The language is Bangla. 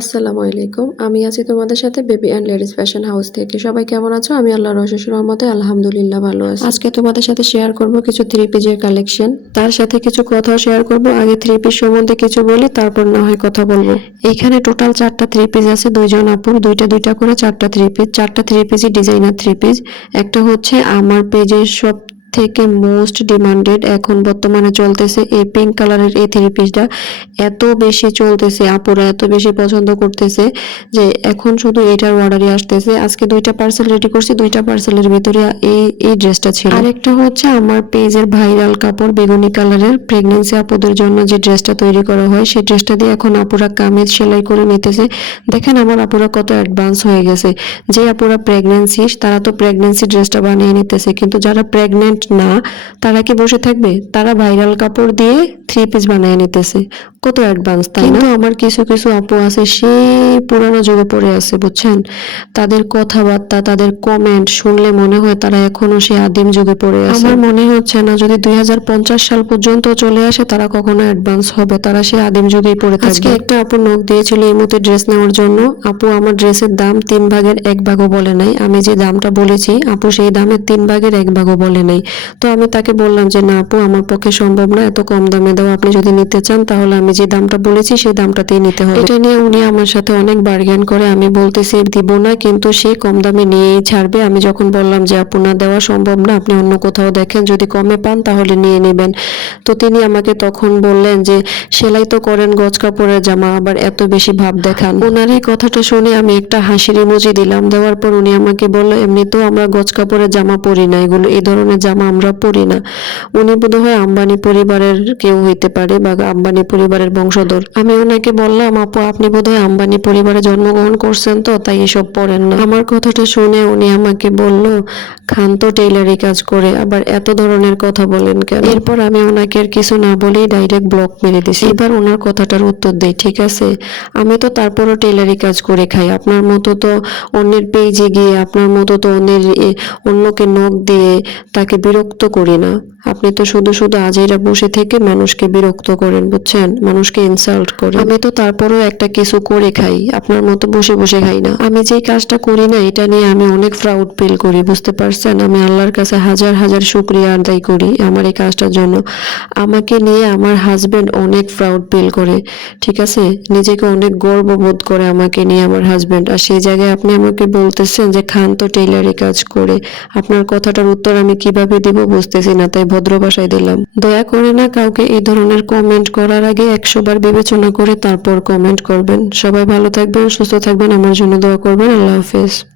আসসালামু আলাইকুম আমি আছি তোমাদের সাথে baby and ladies fashion house থেকে সবাই কেমন আছো আমি আল্লাহ রশেষ রহমতে আলহামদুলিল্লাহ ভালো আছি আজকে তোমাদের সাথে শেয়ার করব কিছু থ্রি পিজের কালেকশন তার সাথে কিছু কথাও শেয়ার করব আগে থ্রি পিস সম্বন্ধে কিছু বলি তারপর না হয় কথা বলবো এখানে টোটাল চারটা থ্রি পিস আছে দুইজন আপুর দুইটা দুইটা করে চারটা থ্রি পিস চারটা থ্রি পিসই ডিজাইনার থ্রি পিস একটা হচ্ছে আমার পেজের সব থেকে মোস্ট ডিমান্ডেড এখন বর্তমানে চলতেছে এই পিঙ্ক কালারের এই থ্রি পিসটা এত বেশি চলতেছে আপুরা এত বেশি পছন্দ করতেছে যে এখন শুধু এটার অর্ডারই আসতেছে আজকে দুইটা পার্সেল রেডি করছি দুইটা পার্সেলের ভিতরে এই এই ড্রেসটা ছিল আরেকটা হচ্ছে আমার পেজের ভাইরাল কাপড় বেগুনি কালারের প্রেগনেন্সি আপুদের জন্য যে ড্রেসটা তৈরি করা হয় সেই ড্রেসটা দিয়ে এখন আপুরা কামিজ সেলাই করে নিতেছে দেখেন আমার আপুরা কত অ্যাডভান্স হয়ে গেছে যে আপুরা প্রেগনেন্সি তারা তো প্রেগনেন্সি ড্রেসটা বানিয়ে নিতেছে কিন্তু যারা প্রেগনেন্ট স্টুডেন্ট না তারা কি বসে থাকবে তারা ভাইরাল কাপড় দিয়ে থ্রি পিস বানিয়ে নিতেছে কত অ্যাডভান্স তাই না আমার কিছু কিছু আপু আছে সে পুরানো যুগে পড়ে আছে বুঝছেন তাদের কথাবার্তা তাদের কমেন্ট শুনলে মনে হয় তারা এখনো সে আদিম যুগে পড়ে আছে আমার মনে হচ্ছে না যদি দুই সাল পর্যন্ত চলে আসে তারা কখনো অ্যাডভান্স হবে তারা সে আদিম যুগেই পড়ে আজকে একটা আপু নখ দিয়েছিল এই মতো ড্রেস নেওয়ার জন্য আপু আমার ড্রেসের দাম তিন ভাগের এক ভাগও বলে নাই আমি যে দামটা বলেছি আপু সেই দামের তিন ভাগের এক ভাগও বলে নাই তো আমি তাকে বললাম যে না আপু আমার পক্ষে সম্ভব না এত কম দামে দাও আপনি যদি নিতে চান তাহলে আমি যে দামটা বলেছি সেই দামটাতেই নিতে হবে এটা নিয়ে উনি আমার সাথে অনেক বার্গেন করে আমি বলতেছি দিব না কিন্তু সে কম দামে নিয়েই ছাড়বে আমি যখন বললাম যে আপু না দেওয়া সম্ভব না আপনি অন্য কোথাও দেখেন যদি কমে পান তাহলে নিয়ে নেবেন তো তিনি আমাকে তখন বললেন যে সেলাই তো করেন গজ কাপড়ের জামা আবার এত বেশি ভাব দেখান ওনার এই কথাটা শুনে আমি একটা হাসির ইমোজি দিলাম দেওয়ার পর উনি আমাকে বললো এমনি তো আমরা গজ কাপড়ের জামা পরি না এগুলো এই ধরনের জামা আমরা পড়ি না উনি বোধ হয় আম্বানি পরিবারের কেউ হইতে পারে বা আম্বানি পরিবারের বংশধর আমি ওনাকে বললাম আপু আপনি বোধ হয় আম্বানি পরিবারে জন্মগ্রহণ করছেন তো তাই এসব পড়েন না আমার কথাটা শুনে উনি আমাকে বলল খান তো টেইলারি কাজ করে আবার এত ধরনের কথা বলেন কেন এরপর আমি ওনাকে আর কিছু না বলেই ডাইরেক্ট ব্লক মেরে দিছি এবার ওনার কথাটার উত্তর দেই ঠিক আছে আমি তো তারপরও টেইলারি কাজ করে খাই আপনার মতো তো অন্যের পেজে গিয়ে আপনার মতো তো অন্যের অন্যকে নখ দিয়ে তাকে বিরক্ত করি না আপনি তো শুধু শুধু আজেরা বসে থেকে মানুষকে বিরক্ত করেন বুঝছেন মানুষকে ইনসাল্ট করেন আমি তো তারপরেও একটা কিছু করে খাই আপনার মতো বসে বসে খাই না আমি যে কাজটা করি না এটা নিয়ে আমি অনেক প্রাউড ফিল করি বুঝতে পারছেন আমি আল্লাহর কাছে হাজার হাজার শুক্রিয়া আদায় করি আমার এই কাজটার জন্য আমাকে নিয়ে আমার হাজব্যান্ড অনেক প্রাউড ফিল করে ঠিক আছে নিজেকে অনেক গর্ব বোধ করে আমাকে নিয়ে আমার হাজব্যান্ড আর সেই জায়গায় আপনি আমাকে বলতেছেন যে খান তো টেইলারি কাজ করে আপনার কথাটার উত্তর আমি কিভাবে কিভাবে দিব বুঝতেছি না তাই ভদ্র ভাষায় দিলাম দয়া করে না কাউকে এই ধরনের কমেন্ট করার আগে একশো বার বিবেচনা করে তারপর কমেন্ট করবেন সবাই ভালো থাকবেন সুস্থ থাকবেন আমার জন্য দোয়া করবেন আল্লাহ হাফেজ